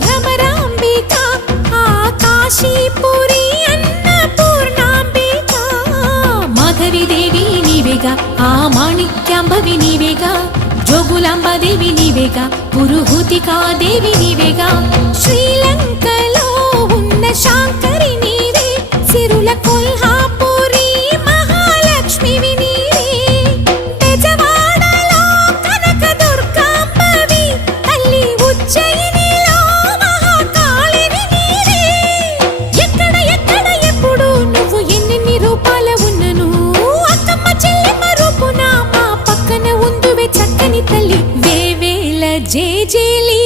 భ్రమరాంబిక ఆ కాశీపురి అన్నపూర్ణాంబిక మాధవి దేవి నీవేగా ఆ మాణిక్యాంబవి నీవేగా జోగులాంబదేవి నీవేగా పురుహూతికా దేవి నీవేగా శ్రీలంకలో ఉన్న శాంకరి నీవే సిరుల కొల్హాపురి మహాలక్ష్మివి నీవే బెజవాడలో కనక దుర్గాంబవి తల్లి ఉజ్జయినిలో మహాకాళివి నీవే ఎక్కడ ఎక్కడ ఎప్పుడు నువ్వు ఎన్నెన్ని రూపాల ఉన్నను అక్కమ్మ చెల్లెమ్మ రూపున మా పక్కన ఉందువే చక్కని తల్లి వేవేల జేజేలి